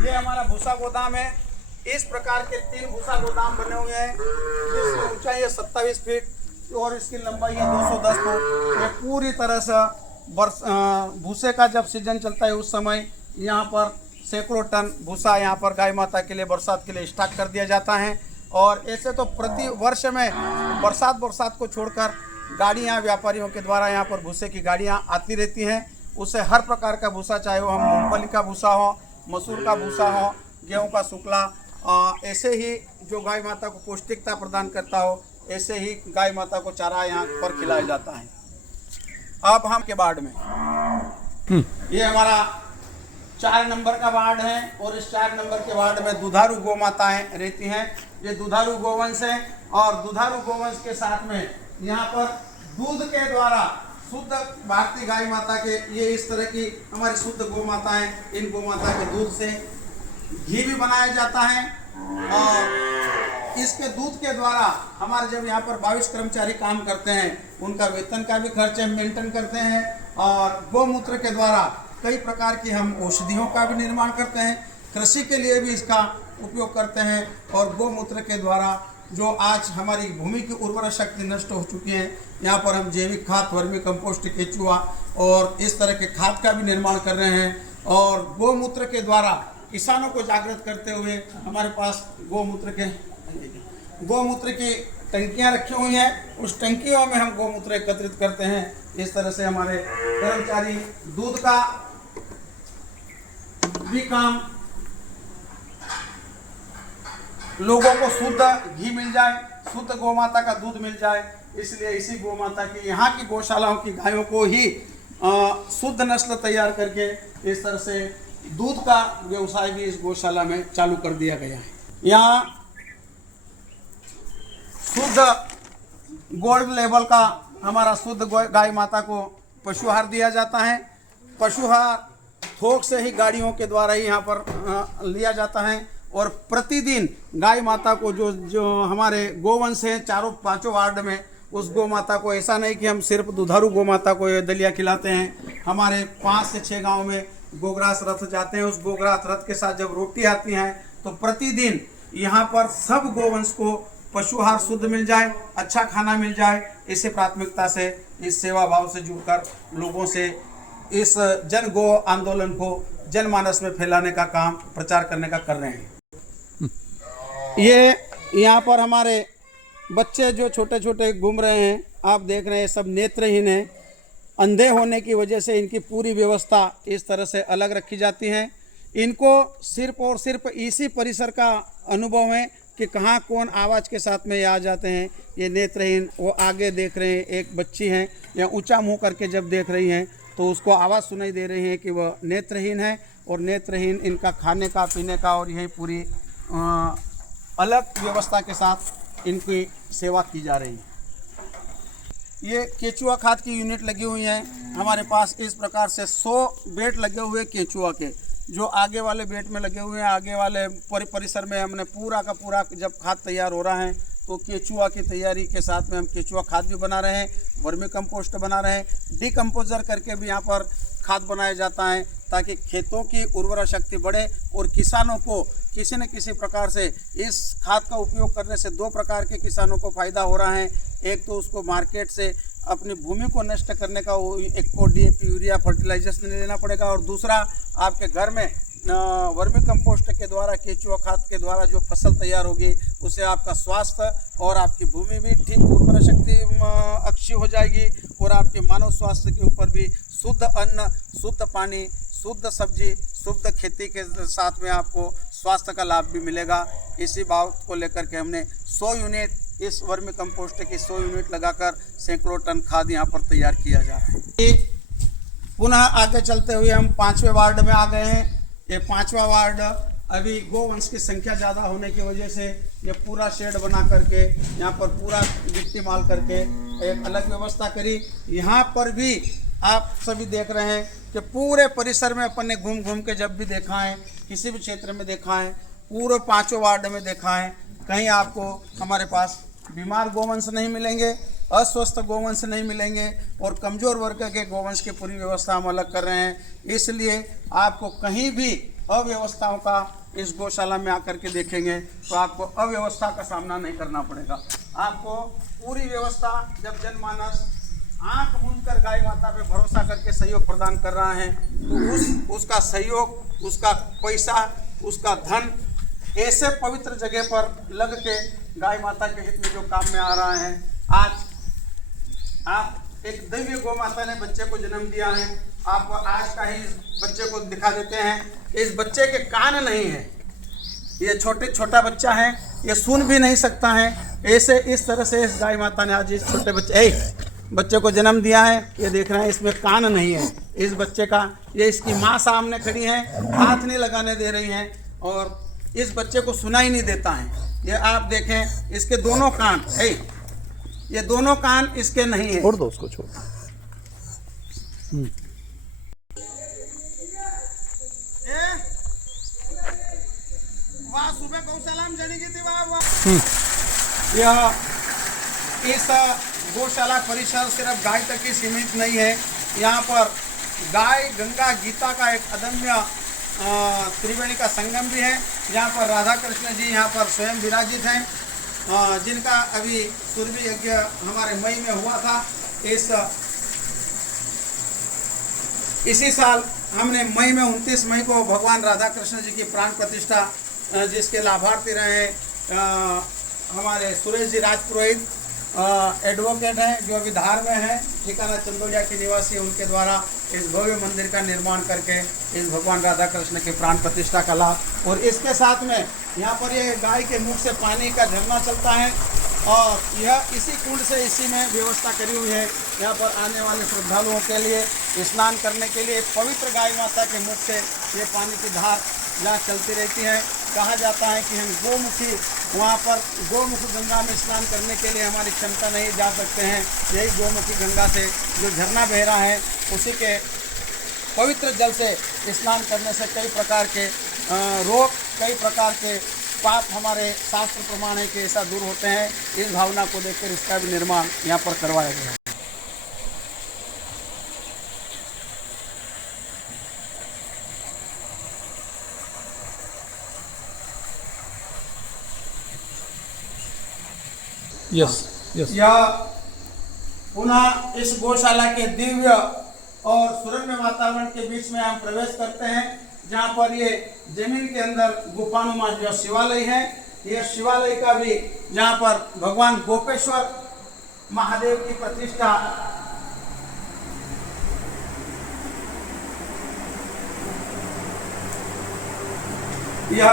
ये हमारा भूसा गोदाम है। इस प्रकार के 3 भूसा गोदाम बने हुए हैं, जिसकी ऊंचाई है 27 फीट और इसकी लंबाई है 210 फुट। ये पूरी तरह से भूसे का जब सीजन चलता है उस समय यहाँ पर सैकड़ों टन भूसा यहाँ पर गाय माता के लिए बरसात के लिए स्टॉक कर दिया जाता है। और ऐसे तो प्रति वर्ष में बरसात को छोड़कर गाड़ियाँ व्यापारियों के द्वारा यहाँ पर भूसे की गाड़ियाँ आती रहती हैं। उससे हर प्रकार का भूसा, चाहे वो हम मूंगफली का भूसा हो, मसूर का भूसा हो, गेहूं का सुखला, ऐसे ही जो गाय माता को पौष्टिकता प्रदान करता हो, ऐसे ही गाय माता को चारा यहाँ पर खिलाया जाता है। अब हम के वार्ड में, ये हमारा 4 नंबर का वार्ड है और इस 4 नंबर के वार्ड में दुधारू गौ माताएं रहती हैं। ये दुधारू गोवंश है और दुधारू गोवंश के साथ में यहाँ पर दूध के द्वारा शुद्ध भारतीय गाय माता के, ये इस तरह की हमारी शुद्ध गौ माता है। इन गौ माता के दूध से घी भी बनाया जाता है और इसके दूध के द्वारा हमारे जब यहाँ पर 22 कर्मचारी काम करते हैं, उनका वेतन का भी खर्च मेंटेन करते हैं। और गौमूत्र के द्वारा कई प्रकार की हम औषधियों का भी निर्माण करते हैं, कृषि के लिए भी इसका उपयोग करते हैं। और गौमूत्र के द्वारा जो आज हमारी भूमि की उर्वरा शक्ति नष्ट हो चुकी है, यहाँ पर हम जैविक खाद, वर्मी कंपोस्ट, केचुआ और इस तरह के खाद का भी निर्माण कर रहे हैं। और गौमूत्र के द्वारा किसानों को जागृत करते हुए हमारे पास गौमूत्र की टंकियाँ रखी हुई हैं। उस टंकियों में हम गौमूत्र एकत्रित करते हैं। इस तरह से हमारे कर्मचारी दूध का भी काम, लोगों को शुद्ध घी मिल जाए, शुद्ध गौ माता का दूध मिल जाए, इसलिए इसी गौ माता की, यहाँ की गौशालाओं की गायों को ही शुद्ध नस्ल तैयार करके इस तरह से दूध का व्यवसाय भी इस गौशाला में चालू कर दिया गया है। यहाँ शुद्ध गोल्ड लेवल का हमारा शुद्ध गाय माता को पशुहार दिया जाता है। पशुहार थोक से ही गाड़ियों के द्वारा ही यहाँ पर लिया जाता है। और प्रतिदिन गाय माता को जो हमारे गोवंश हैं 4-5 वार्ड में, उस गौ माता को, ऐसा नहीं कि हम सिर्फ दुधारू गौ माता को ये दलिया खिलाते हैं। हमारे 5 से 6 गांव में गोग्रास रथ जाते हैं। उस गोग्रास रथ के साथ जब रोटी आती है तो प्रतिदिन यहाँ पर सब गोवंश को पशुहार शुद्ध मिल जाए, अच्छा खाना मिल जाए, इसे प्राथमिकता से, इस सेवा भाव से जुड़कर लोगों से इस जन गो आंदोलन को जनमानस में फैलाने का काम, प्रचार करने का कर रहे हैं। ये यहाँ पर हमारे बच्चे जो छोटे छोटे घूम रहे हैं, आप देख रहे हैं, सब नेत्रहीन हैं। अंधे होने की वजह से इनकी पूरी व्यवस्था इस तरह से अलग रखी जाती है। इनको सिर्फ और सिर्फ इसी परिसर का अनुभव है कि कहाँ कौन आवाज़ के साथ में आ जाते हैं। ये नेत्रहीन, वो आगे देख रहे हैं, एक बच्ची हैं, या ऊंचा मुंह करके जब देख रही हैं तो उसको आवाज़ सुनाई दे रही है कि वह नेत्रहीन है। और नेत्रहीन इनका खाने का, पीने का और यही पूरी अलग व्यवस्था के साथ इनकी सेवा की जा रही है। ये केचुआ खाद की यूनिट लगी हुई है हमारे पास। इस प्रकार से 100 बेड लगे हुए केचुआ के, जो आगे वाले बेड में लगे हुए हैं। आगे वाले परिसर में हमने पूरा का पूरा, जब खाद तैयार हो रहा है तो केचुआ की तैयारी के साथ में हम केचुआ खाद भी बना रहे हैं, वर्मी कंपोस्ट बना रहे हैं, डिकम्पोजर करके भी यहाँ पर खाद बनाया जाता है, ताकि खेतों की उर्वरा शक्ति बढ़े। और किसानों को किसी न किसी प्रकार से इस खाद का उपयोग करने से 2 प्रकार के किसानों को फ़ायदा हो रहा है। एक तो उसको मार्केट से अपनी भूमि को नष्ट करने का, वो एक को DAP यूरिया फर्टिलाइजर्स नहीं लेना पड़ेगा, और दूसरा आपके घर में वर्मी कंपोस्ट के द्वारा, केचुआ खाद के द्वारा जो फसल तैयार होगी, उससे आपका स्वास्थ्य और आपकी भूमि भी ठीक, उर्वरा शक्ति अच्छी हो जाएगी। और आपके मानव स्वास्थ्य के ऊपर भी शुद्ध अन्न, शुद्ध पानी, शुद्ध सब्जी, शुद्ध खेती के साथ में आपको स्वास्थ्य का लाभ भी मिलेगा। इसी बात को लेकर के हमने 100 यूनिट, इस वर्मी कंपोस्ट की 100 यूनिट लगाकर सैकड़ों टन खाद यहाँ पर तैयार किया जा रहा है। पुनः आगे चलते हुए हम 5वें वार्ड में आ गए हैं। ये 5वां वार्ड, अभी गोवंश की संख्या ज़्यादा होने की वजह से ये पूरा शेड बना करके, यहाँ पर पूरा गिट्टी माल करके एक अलग व्यवस्था करी। यहाँ पर भी आप सभी देख रहे हैं कि पूरे परिसर में अपन ने घूम घूम के जब भी देखा है, किसी भी क्षेत्र में देखा है, पूरे 5 वार्ड में देखा है, कहीं आपको हमारे पास बीमार गोवंश नहीं मिलेंगे, अस्वस्थ गोवंश नहीं मिलेंगे। और कमज़ोर वर्ग के गोवंश की पूरी व्यवस्था हम अलग कर रहे हैं। इसलिए आपको कहीं भी अव्यवस्थाओं का इस गौशाला में आकर के देखेंगे तो आपको अव्यवस्था का सामना नहीं करना पड़ेगा। आपको पूरी व्यवस्था, जब जनमानस आंख मूंद कर गाय माता पे भरोसा करके सहयोग प्रदान कर रहा है तो उसका सहयोग, उसका पैसा, उसका धन ऐसे पवित्र जगह पर लग के गाय माता के हित में जो काम में आ रहा है। आज आप एक दिव्य गौ माता ने बच्चे को जन्म दिया है। आपको आज का ही बच्चे को दिखा देते हैं। इस बच्चे के कान नहीं है, ये छोटा बच्चा है, ये सुन भी नहीं सकता है। ऐसे इस तरह से इस गाय माता ने आज इस छोटे बच्चे को जन्म दिया है। ये देख रहे हैं, इसमें कान नहीं है इस बच्चे का। ये इसकी माँ सामने खड़ी है, हाथ नहीं लगाने दे रही हैं और इस बच्चे को सुनाई नहीं देता है। ये आप देखें, इसके दोनों कान है, ये दोनों कान इसके नहीं है। छोड़ दो उसको, छोड़। वाह, सुबह गौशाला में जाने की थी। वाह। यह इस गौशाला परिसर सिर्फ गाय तक ही सीमित नहीं है। यहाँ पर गाय, गंगा, गीता का एक अदम्य त्रिवेणी का संगम भी है। यहाँ पर राधा कृष्ण जी यहाँ पर स्वयं विराजित हैं, जिनका अभी सूर्य यज्ञ हमारे मई में हुआ था। इसी साल हमने मई में 29 मई को भगवान राधा कृष्ण जी की प्राण प्रतिष्ठा, जिसके लाभार्थी रहे हमारे सुरेश जी राजपुरोहित, एडवोकेट हैं जो अभी धार में हैं, ठिकाना चंदोलिया के निवासी, उनके द्वारा इस भव्य मंदिर का निर्माण करके इस भगवान राधा कृष्ण के प्राण प्रतिष्ठा का लाभ। और इसके साथ में यहाँ पर ये गाय के मुख से पानी का झरना चलता है और यह इसी कुंड से इसी में व्यवस्था करी हुई है। यहाँ पर आने वाले श्रद्धालुओं के लिए स्नान करने के लिए पवित्र गाय माता के मुख से ये पानी की धार यहाँ चलती रहती है। कहा जाता है कि हम गोमुखी, वहाँ पर गोमुख गंगा में स्नान करने के लिए हमारी क्षमता नहीं जा सकते हैं। यही गोमुखी गंगा से जो झरना बह रहा है, उसी के पवित्र जल से स्नान करने से कई प्रकार के रोग, कई प्रकार के पाप हमारे शास्त्र प्रमाण है कि ऐसा दूर होते हैं। इस भावना को देखकर इसका भी निर्माण यहाँ पर करवाया गया है। Yes yes. यह पुनः इस गौशाला के दिव्य और सुरम्य वातावरण के बीच में हम प्रवेश करते हैं, जहाँ पर ये जमीन के अंदर गुफानुमा जो शिवालय है, यह शिवालय का भी, जहाँ पर भगवान गोपेश्वर महादेव की प्रतिष्ठा यह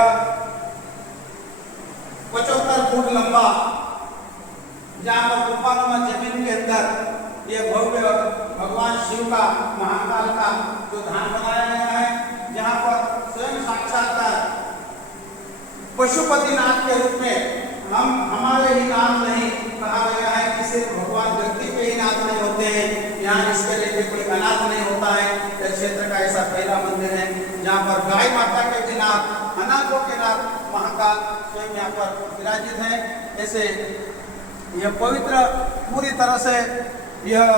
75 फुट लंबा, जहाँ पर गुफानुमा जमीन के अंदर ये भव्य भगवान शिव का महाकाल का जो धाम बनाया गया है, जहाँ पर स्वयं साक्षात पशुपतिनाथ के रूप में हमारे ही नाथ नहीं कहा गया है कि सिर्फ भगवान व्यक्ति पे ही नाथ नहीं होते हैं, यहाँ इसके लिए कोई अनाथ नहीं होता है। इस क्षेत्र का ऐसा पहला मंदिर है जहाँ पर गाय माता के भी नाथ, अनाथों के नाथ महाकाल स्वयं यहाँ पर विराजित है। ऐसे यह पवित्र पूरी तरह से यह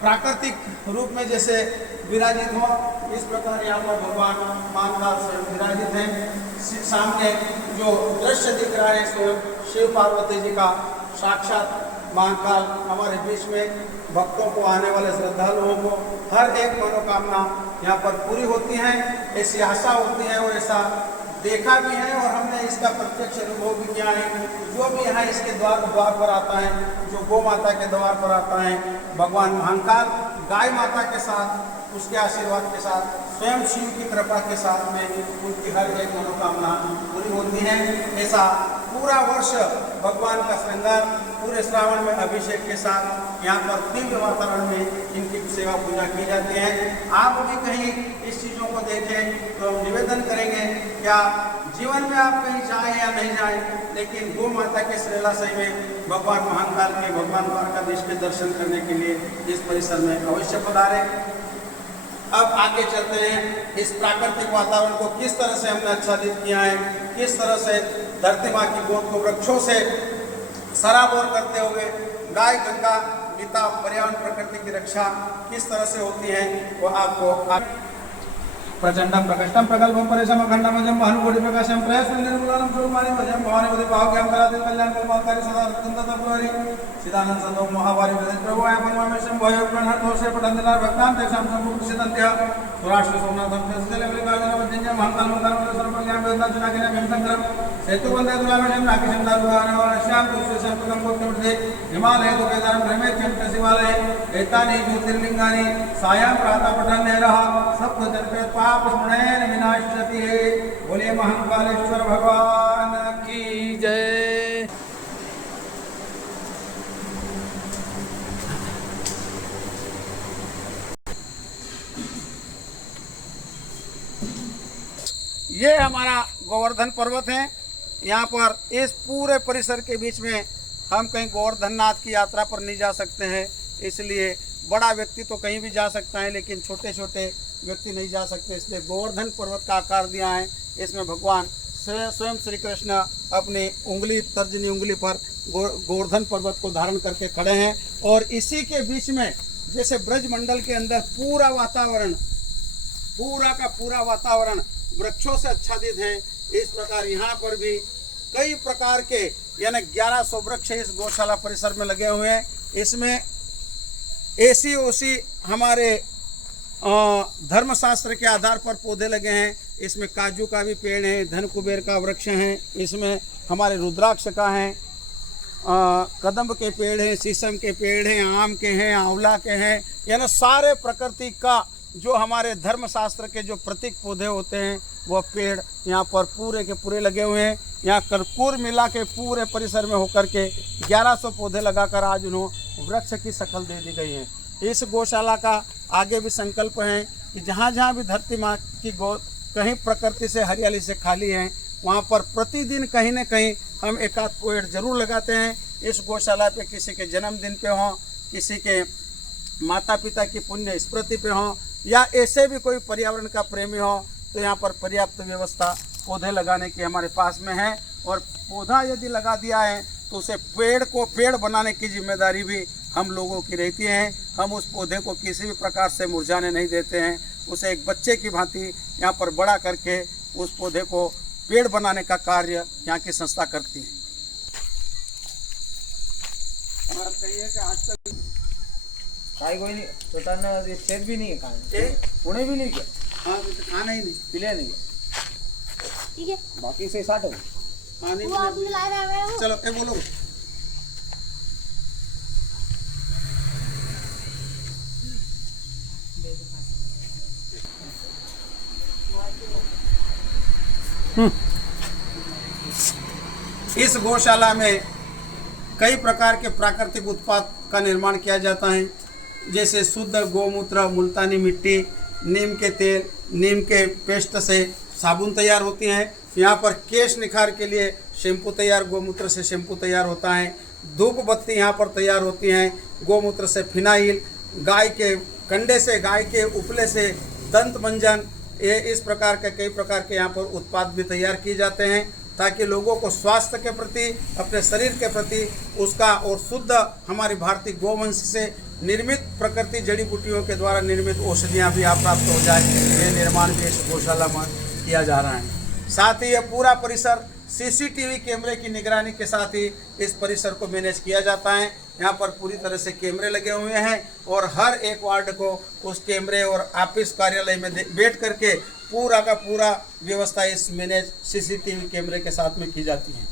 प्राकृतिक रूप में जैसे विराजित हो, इस प्रकार यहाँ पर भगवान महाकाल स्वयं विराजित हैं। सामने जो दृश्य दिख रहा है स्वयं शिव पार्वती जी का साक्षात महाकाल हमारे बीच में भक्तों को, आने वाले श्रद्धालुओं को हर एक मनोकामना यहाँ पर पूरी होती है, ऐसी आशा होती है और ऐसा देखा भी है और हमने इसका प्रत्यक्ष अनुभव भी किया है। जो भी यहाँ इसके द्वार पर आता है, जो गौ माता के द्वार पर आता है, भगवान महाकाल गाय माता के साथ, उसके आशीर्वाद के साथ, स्वयं शिव की कृपा के साथ में उनकी हर एक मनोकामना पूरी होती है। ऐसा पूरा वर्ष भगवान का श्रृंगार पूरे श्रावण में अभिषेक के साथ यहाँ पर दिव्य वातावरण में इनकी सेवा पूजा की जाती है। आप भी कहीं इस चीज़ों को देखें तो हम निवेदन करेंगे, क्या जीवन में आप कहीं जाएं या नहीं जाएं, लेकिन गौ माता के श्रेलाशय में भगवान महाकाल के, भगवान द्वारकाधीश के दर्शन करने के लिए इस परिसर में अवश्य पधारें। अब आगे चलते हैं, इस प्राकृतिक वातावरण को किस तरह से हमने आच्छादित किया है, किस तरह से धरती माँ की गोद को वृक्षों से सराबोर करते हुए गाय, गंगा, गीता, पर्यावरण, प्रकृति की रक्षा किस तरह से होती है, वो आपको प्रचंडम प्रकष्टम प्रगल्भम परेशम अखंडमजम भानुकोटि प्रकाशम प्रयासम निर्मलानम स्वरूपानि भजम भवानी पदे भाग्यम कराते कल्याण कल्पकारी सदा सत्यंतता पुरारी सिदानंद संतोष महावारी प्रदेश प्रभु आय परमेश्वरम भय प्रणहत दोषे पठंदिनार भक्तां तेषां संपूर्ण सिद्धंत्य सुराष्ट्र सोमनाथम तेजले विकाजन वज्जन्य महंकाल मंगलम सर्वकल्याण वेदना चुनाकिना व्यंतंगरम सेतु वंदे दुरामेशम नाकिशम दारुवान श्याम तुलसी संपदम कोट्यमृते हिमालय तो केदारम ब्रह्मेत्यम शिवालय एतानि ज्योतिर्लिंगानि सायं प्रातः पठन्नेरः सप्त जन्मकृत पाप स्मरणेन विनाश्यति है। बोले महाकालेश्वर भगवान की जय। ये हमारा गोवर्धन पर्वत है। यहाँ पर इस पूरे परिसर के बीच में हम कहीं गोवर्धन नाथ की यात्रा पर नहीं जा सकते हैं, इसलिए बड़ा व्यक्ति तो कहीं भी जा सकता है लेकिन छोटे छोटे व्यक्ति नहीं जा सकते, इसलिए गोवर्धन पर्वत का आकार दिया है। इसमें भगवान स्वयं श्री कृष्ण अपनी उंगली तर्जनी उंगली पर गोवर्धन पर्वत को धारण करके खड़े हैं और इसी के बीच में जैसे ब्रज मंडल के अंदर पूरा वातावरण पूरा वातावरण वृक्षों से आच्छादित है, इस प्रकार यहाँ पर भी कई प्रकार के यानी 1100 वृक्ष इस गौशाला परिसर में लगे हुए हैं। इसमें ऐसी ओसी हमारे धर्मशास्त्र के आधार पर पौधे लगे हैं। इसमें काजू का भी पेड़ है, धन कुबेर का वृक्ष है, इसमें हमारे रुद्राक्ष का है, कदम्ब के पेड़ हैं, शीशम के पेड़ हैं, आम के हैं, आंवला के हैं, यानी सारे प्रकृति का जो हमारे धर्मशास्त्र के जो प्रतीक पौधे होते हैं वह पेड़ यहाँ पर पूरे के पूरे लगे हुए हैं। यहाँ कर्पूर मिला के पूरे परिसर में होकर के 1100 पौधे लगाकर आज उन्होंने वृक्ष की शक्ल दे दी गई है। इस गौशाला का आगे भी संकल्प है कि जहाँ जहाँ भी धरती माँ की कहीं प्रकृति से हरियाली से खाली है वहाँ पर प्रतिदिन कहीं न कहीं हम एक आध पेड़ जरूर लगाते हैं। इस गौशाला पे किसी के जन्मदिन पे हों, किसी के माता पिता की पुण्य स्मृति पे हों या ऐसे भी कोई पर्यावरण का प्रेमी हो तो यहाँ पर पर्याप्त व्यवस्था पौधे लगाने की हमारे पास में है। और पौधा यदि लगा दिया है तो उसे पेड़ बनाने की जिम्मेदारी भी हम लोगों की रहती है। हम उस पौधे को किसी भी प्रकार से मुरझाने नहीं देते हैं, उसे एक बच्चे की भांति यहाँ पर बड़ा करके उस पौधे को पेड़ बनाने का कार्य यहाँ की संस्था करती है। और कहिए कि आज तक कोई नहीं छोटा ये खेत भी नहीं है खाने पुणे भी नहीं क्या? हाँ तो खाना ही नहीं पिले नहीं ठीक है, बाकी से 60 है। हाँ नहीं वो आपने लाया है चलो ए बोलो। इस गौशाला में कई प्रकार के प्राकृतिक उत्पाद का निर्माण किया जाता है, जैसे शुद्ध गौमूत्र, मुल्तानी मिट्टी, नीम के तेल, नीम के पेस्ट से साबुन तैयार होती हैं। यहाँ पर केश निखार के लिए शैम्पू तैयार, गौमूत्र से शैम्पू तैयार होता है। धूप बत्ती यहाँ पर तैयार होती हैं, गौमूत्र से फिनाइल, गाय के कंडे से, गाय के उपले से दंत मंजन, ये इस प्रकार के कई प्रकार के यहाँ पर उत्पाद भी तैयार किए जाते हैं ताकि लोगों को स्वास्थ्य के प्रति, अपने शरीर के प्रति उसका और शुद्ध हमारी भारतीय गोवंश से निर्मित प्रकृति जड़ी बूटियों के द्वारा निर्मित औषधियाँ भी आप प्राप्त हो जाए। ये निर्माण भी इस गौशाला में किया जा रहा है। साथ ही ये पूरा परिसर सीसीटीवी कैमरे की निगरानी के साथ ही इस परिसर को मैनेज किया जाता है। यहाँ पर पूरी तरह से कैमरे लगे हुए हैं और हर एक वार्ड को उस कैमरे और ऑफिस कार्यालय में बैठ करके पूरा का पूरा व्यवस्था इस मैनेज सीसीटीवी कैमरे के साथ में की जाती है।